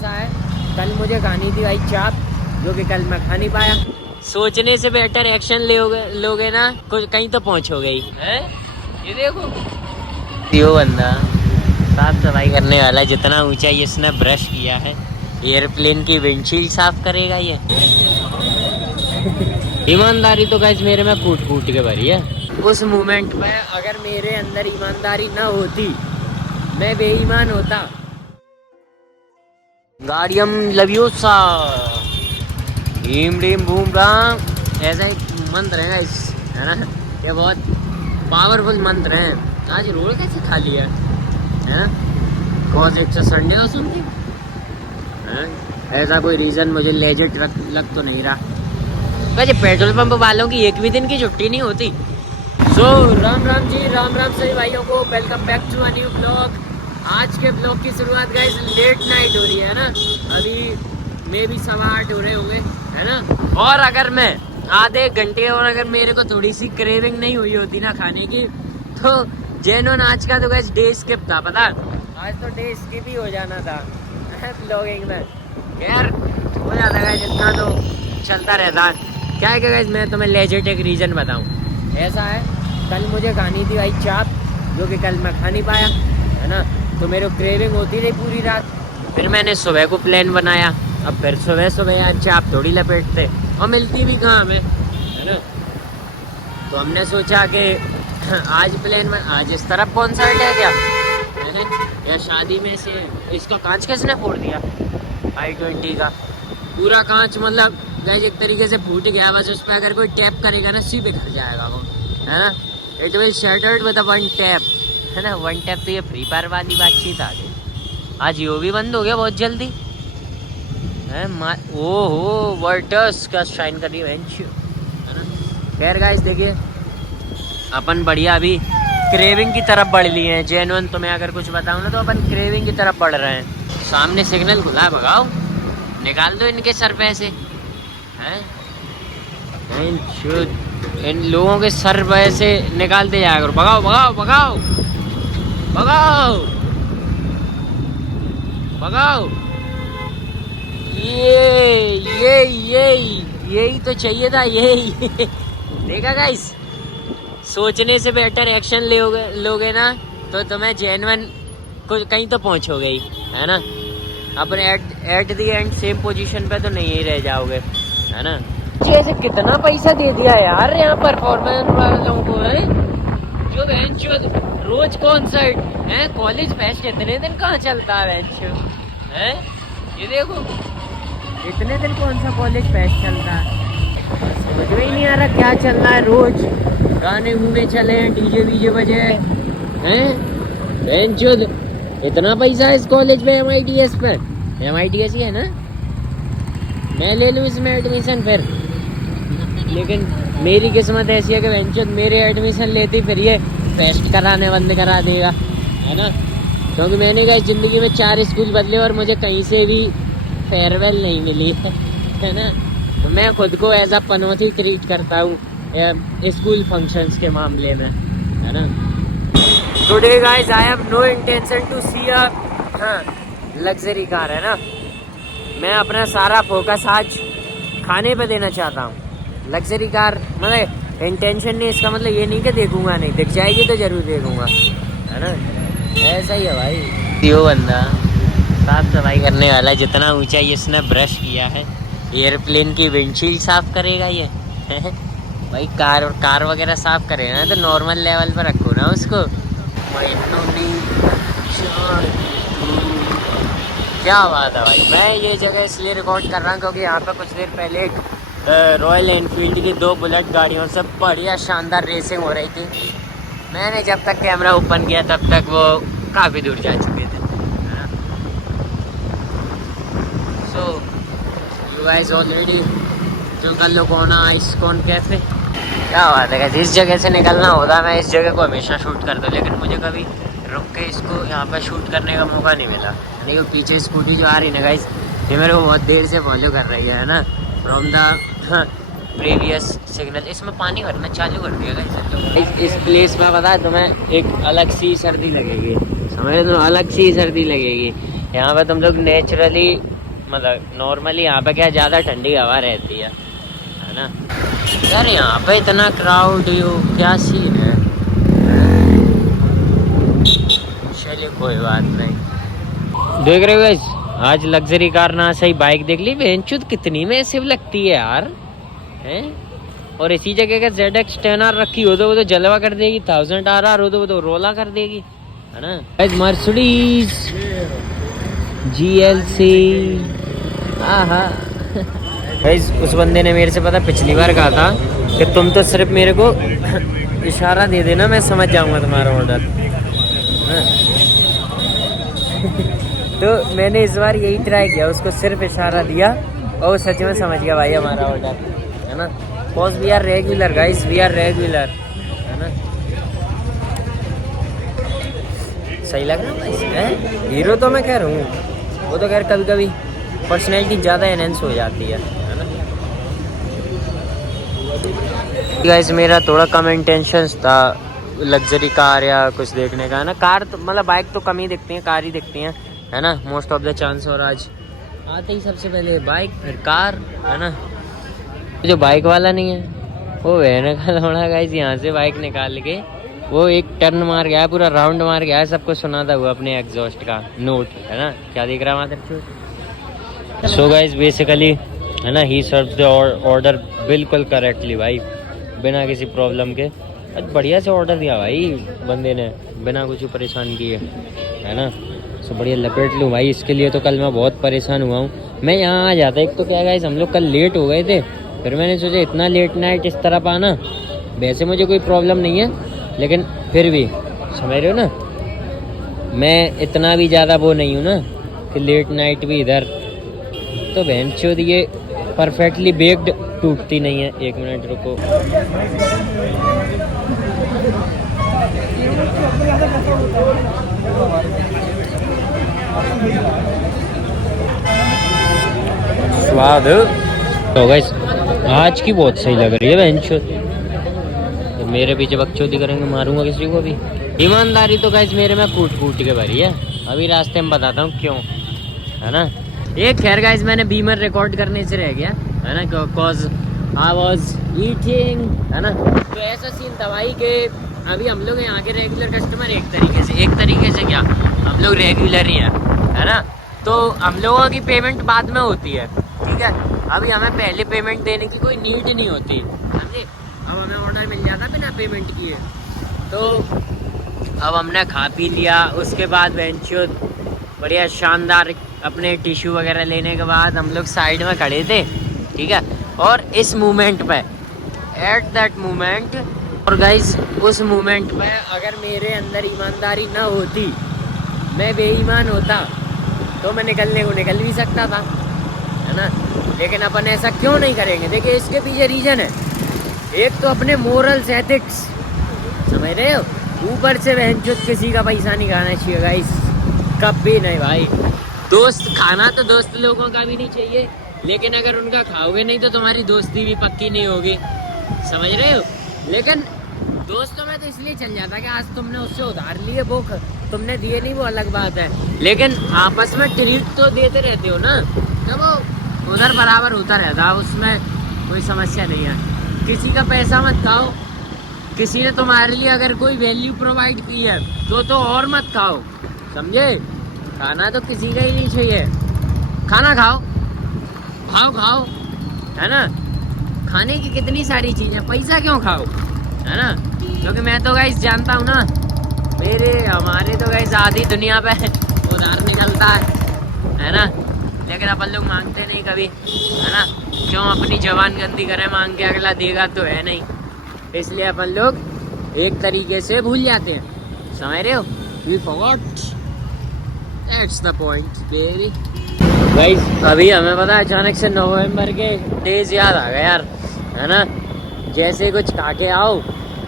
ऐसा है, कल मुझे खानी थी भाई चाप, जो कि कल मैं खा नहीं पाया। सोचने से बेटर एक्शन लोगे ना, कुछ कहीं तो पहुंचोगे ही है। ये देखो यो बंदा साफ सफाई करने वाला है, जितना ऊंचा इसने ब्रश किया है, एयरप्लेन की विंडशील्ड साफ करेगा ये। ईमानदारी तो गाइस मेरे में कूट कूट के भरी है। उस मोमेंट में अगर मेरे अंदर ईमानदारी ना होती, मैं बेईमान होता। गाड़ियम लवियोसा भीम डीम बूम राम, ऐसा एक मंत्र है इस, है ना। ये बहुत पावरफुल मंत्र है। आज रोड कैसे खाली है ना, कौन से अच्छा संडे हो सुन के, ऐसा कोई रीज़न मुझे लेजिट लग तो नहीं रहा। वैसे पेट्रोल पंप वालों की एक भी दिन की छुट्टी नहीं होती। सो राम राम जी, राम राम सभी भाइयों को, welcome back to a new blog. आज के ब्लॉग की शुरुआत गाइस लेट नाइट हो रही है ना, अभी मे भी 7:15 हो रहे होंगे, है ना। और अगर मैं आधे घंटे और अगर मेरे को थोड़ी सी क्रेविंग नहीं हुई होती ना खाने की, तो जेन्युइन आज का तो गाइस डे स्किप था। पता आज तो डे स्किप ही हो जाना था ब्लॉगिंग में। यार हो जाता है जितना तो चलता रहता है। क्या है कि गाइस मैं तुम्हें लेजिट एक रीज़न बताऊं। ऐसा है, कल मुझे खानी थी भाई चाप, जो कि कल मैं खा नहीं पाया, है ना। तो मेरे को क्रेविंग होती रही पूरी रात। फिर मैंने सुबह को प्लान बनाया। अब फिर सुबह सुबह यार चाप थोड़ी लपेटते, और मिलती भी कहाँ हमें, है ना। तो हमने सोचा कि आज प्लान में, आज इस तरफ कौन सा है क्या या शादी में से इसका कांच किसने फोड़ दिया i20 का पूरा कांच, मतलब गाइस एक तरीके से फूट गया। बस उस पर अगर कोई टैप करेगा ना सीधे घर जाएगा वो, है ना। It will shattered with one tap, है ना। वन टैप तो ये फ्री फायर वाली बातचीत आ गई। आज यो भी बंद हो गया बहुत जल्दी है। ओहो वर्टस का शाइन कर रही है ना। खैर गाइस देखिए, अपन बढ़िया अभी क्रेविंग की तरफ बढ़ लिए हैं। जेन्युइन तुम्हें अगर कुछ बताऊँ ना, तो अपन क्रेविंग की तरफ बढ़ रहे हैं। सामने सिग्नल खुला है, भगाओ, निकाल दो इनके सर पे ऐसे हैं। इन लोगों के सर पे ऐसे निकालते जाया करो। भगाओ भगाओ भगाओ भगाओ भगाओ। यही तो चाहिए था, यही देखा गाइस। सोचने से बेटर एक्शन लोगे ना, तो तुम्हें जेन्युइन कुछ कहीं तो पहुंचोगे ही, है ना। अपने at the end same position पे तो नहीं ही रह जाओगे, है ना। ऐसे कितना पैसा दे दिया यार यहाँ परफॉर्मेंस वालों को, है जो रोज कॉन्सर्ट है, कॉलेज फेस्ट इतने दिन कहाँ चलता है है। ये देखो इतने दिन कौन सा कॉलेज फेस्ट चलता है, समझ में ही नहीं आ रहा क्या चल रहा है। रोज गाने गुने चले, डीजे वीजे बजे हैं। इतना पैसा है इस कॉलेज में, MITS पर, MITS ही है ना। मैं ले लूँ इसमें एडमिशन फिर, लेकिन मेरी किस्मत ऐसी है कि वेंचर मेरे एडमिशन लेती फिर ये फेस्ट कराने बंद करा देगा, है ना। क्योंकि मैंने कहा ज़िंदगी में 4 स्कूल बदले और मुझे कहीं से भी फेयरवेल नहीं मिली है ना। तो मैं खुद को एज अ पनौती ट्रीट करता हूँ स्कूल फंक्शंस के मामले में, है ना। Today guys I have no intention to see a luxury car, है ना। मैं अपना सारा फोकस आज खाने पे देना चाहता हूँ। लग्जरी कार मतलब इंटेंशन नहीं, इसका मतलब ये नहीं कि देखूंगा नहीं, दिख जाएगी तो जरूर देखूंगा, है ना। ऐसा ही है भाई। यो बंदा साफ सफाई करने वाला है, जितना ऊंचा इसने ब्रश किया है, एयरप्लेन की विंडशील्ड साफ करेगा ये भाई। कार वगैरह साफ करेगा ना तो नॉर्मल लेवल पर रखो ना उसको। क्या बात है भाई। मैं ये जगह इसलिए रिकॉर्ड कर रहा हूँ क्योंकि यहाँ पर कुछ देर पहले रॉयल एनफील्ड की 2 बुलेट गाड़ियों से बढ़िया शानदार रेसिंग हो रही थी। मैंने जब तक कैमरा ओपन किया तब तक वो काफ़ी दूर जा चुके थे। सो यू गाइस ऑलरेडी जो कल लोगोना आइसकॉन कैफे, क्या बात है। इस जगह से निकलना होता मैं इस जगह को हमेशा शूट करता हूँ, लेकिन मुझे कभी रुक के इसको यहाँ पर शूट करने का मौका नहीं मिला। देखो पीछे स्कूटी जो आ रही ना गाइस, ये मेरे को बहुत देर से फॉलो कर रही है ना, फ्रॉम द प्रीवियस सिग्नल। इसमें पानी भरना चालू कर दिया गाइस। इस प्लेस में पता है तुम्हें एक अलग सी सर्दी लगेगी, समझ लो, अलग सी सर्दी लगेगी। यहाँ पे तुम लोग नेचुरली मतलब नॉर्मली यहाँ पे क्या ज़्यादा ठंडी हवा रहती है ना यार। यहाँ पे इतना क्राउड क्या सीन है। चलिए कोई बात नहीं। देख रहे हो गाइस, आज लग्जरी कार ना सही बाइक देख ली, बेंचुद कितनी में सिर्फ लगती है यार हैं। और इसी जगह का ZX 10R रखी हो तो वो तो जलवा कर देगी, 1000RR हो तो वो तो रोला कर देगी, है ना। गाइस मर्सिडीज GLC आहा। गाइस उस बंदे ने मेरे से पता पिछली बार कहा था कि तुम तो सिर्फ मेरे को इशारा दे देना, मैं समझ जाऊंगा तुम्हारा ऑर्डर। तो मैंने इस बार यही ट्राई किया, उसको सिर्फ इशारा दिया और वो सच में समझ गया भाई हमारा ऑर्डर, है ना। Cause we are regular guys, we are regular, है ना। सही लग रहा है हीरो तो मैं कह रहा हूँ, वो तो खैर कभी कभी पर्सनैलिटी ज़्यादा एनहेंस हो जाती है ना। गाइस मेरा थोड़ा कम इंटेंशंस था लग्जरी कार या कुछ देखने का, है ना। कार तो मतलब बाइक तो कम ही दिखती है, कार ही दिखती हैं, है ना, मोस्ट ऑफ द चांस। और आज आते ही सबसे पहले बाइक फिर कार, है ना। जो बाइक वाला नहीं है वो बहने का थोड़ा गाइस यहाँ से बाइक निकाल के वो एक टर्न मार गया, पूरा राउंड मार गया, सबको सुनाता हुआ अपने एग्जॉस्ट का नोट, है ना। क्या देख रहा है। सो गाइस बेसिकली, है ना, ही सर्व्स द ऑर्डर बिल्कुल करेक्टली भाई, बिना किसी प्रॉब्लम के। बढ़िया से ऑर्डर दिया भाई बंदे ने, बिना कुछ परेशान किए, है ना। सो बढ़िया लपेट लूँ भाई, इसके लिए तो कल मैं बहुत परेशान हुआ हूँ। मैं यहाँ आ जाता, एक तो क्या गाइस हम लोग कल लेट हो गए थे, फिर मैंने सोचा इतना लेट नाइट इस तरफ आना, वैसे मुझे कोई प्रॉब्लम नहीं है लेकिन फिर भी समझ रहे हो ना, मैं इतना भी ज़्यादा वो नहीं हूँ ना कि लेट नाइट भी इधर। तो बहन चोद ये परफेक्टली बेक्ड टूटती नहीं है। एक मिनट रुको। स्वाद तो गाइस आज की बहुत सही लग रही है बहन चोद। तो मेरे पीछे बकचोदी करेंगे, मारूंगा किसी को भी। ईमानदारी तो गाइस मेरे में कूट कूट के भरी है, अभी रास्ते में बताता हूँ क्यों, है ना। एक खैर गाइस मैंने बीमर रिकॉर्ड करने से रह गया, है ना, कॉज आई वाज ईटिंग, है ना। तो ऐसा सीन था भाई कि अभी हम लोग यहाँ के रेगुलर कस्टमर एक तरीके से क्या हम लोग रेगुलर ही है ना। तो हम लोगों की पेमेंट बाद में होती है, ठीक है। अभी हमें पहले पेमेंट देने की कोई नीड नहीं होती, समझे। अब हमें ऑर्डर मिल जाता बिना पेमेंट किए। तो अब हमने खा पी लिया, उसके बाद बेंचो बढ़िया शानदार अपने टिश्यू वगैरह लेने के बाद हम लोग साइड में खड़े थे, ठीक है। और इस मोमेंट पे, एट दैट मोमेंट, और गाइस उस मोमेंट पे अगर मेरे अंदर ईमानदारी ना होती, मैं बेईमान होता, तो मैं निकलने को निकल भी सकता था, है ना। लेकिन अपन ऐसा क्यों नहीं करेंगे, देखिए इसके पीछे रीजन है। एक तो अपने मोरल्स एथिक्स, समझ रहे हो, ऊपर से बहनचोद किसी का पैसा नहीं खाना चाहिए गाइस, कभी नहीं भाई। दोस्त खाना तो दोस्त लोगों का भी नहीं चाहिए, लेकिन अगर उनका खाओगे नहीं तो तुम्हारी दोस्ती भी पक्की नहीं होगी, समझ रहे हो। लेकिन दोस्तों में तो इसलिए चल जाता है कि आज तुमने उससे उधार लिए, वो तुमने दिए नहीं, वो अलग बात है, लेकिन आपस में ट्रीट तो देते रहते हो ना, तो वो उधर बराबर होता रहता है, उसमें कोई समस्या नहीं है। किसी का पैसा मत खाओ, किसी ने तुम्हारे लिए अगर कोई वैल्यू प्रोवाइड की है तो और मत खाओ, समझे। खाना तो किसी का ही नहीं चाहिए, खाना खाओ खाओ खाओ, है ना। खाने की कितनी सारी चीज़ें, पैसा क्यों खाओ, है ना। क्योंकि मैं तो गाइस जानता हूँ ना, हमारे तो गाइस आधी दुनिया पे उधार निकलता है ना। लेकिन अपन लोग मांगते नहीं कभी, है ना। क्यों अपनी जवान गंदी करें, मांग के अगला देगा तो है नहीं, इसलिए अपन लोग एक तरीके से भूल जाते हैं, समझ रहे हो। We forgot, that's the point baby। Guys अभी हमें पता है अचानक से नवंबर के डेज याद आ गए यार, है ना। जैसे कुछ खा के आओ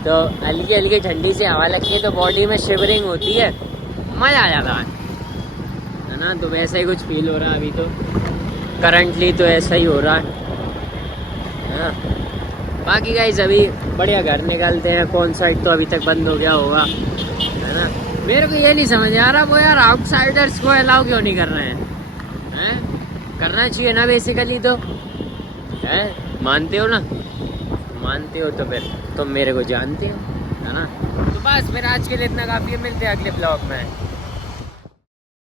तो हल्की हल्की ठंडी से हवा लगती है तो बॉडी में शिवरिंग होती है, मज़ा आ जाता है ना। तो वैसा ही कुछ फील हो रहा है अभी, तो करंटली तो ऐसा ही हो रहा है ना। बाकी गाइस अभी बढ़िया घर निकलते हैं, कौन साइड तो अभी तक बंद हो गया होगा, है ना। मेरे को ये नहीं समझ आ रहा वो यार आउटसाइडर्स को अलाउ क्यों नहीं कर रहे हैं? करना चाहिए ना बेसिकली तो है। मानते हो ना? मानते हो तो फिर तुम मेरे को जानते हो, है ना? तो बस फिर आज के लिए इतना काफ़ी है, मिलते हैं अगले ब्लॉग में।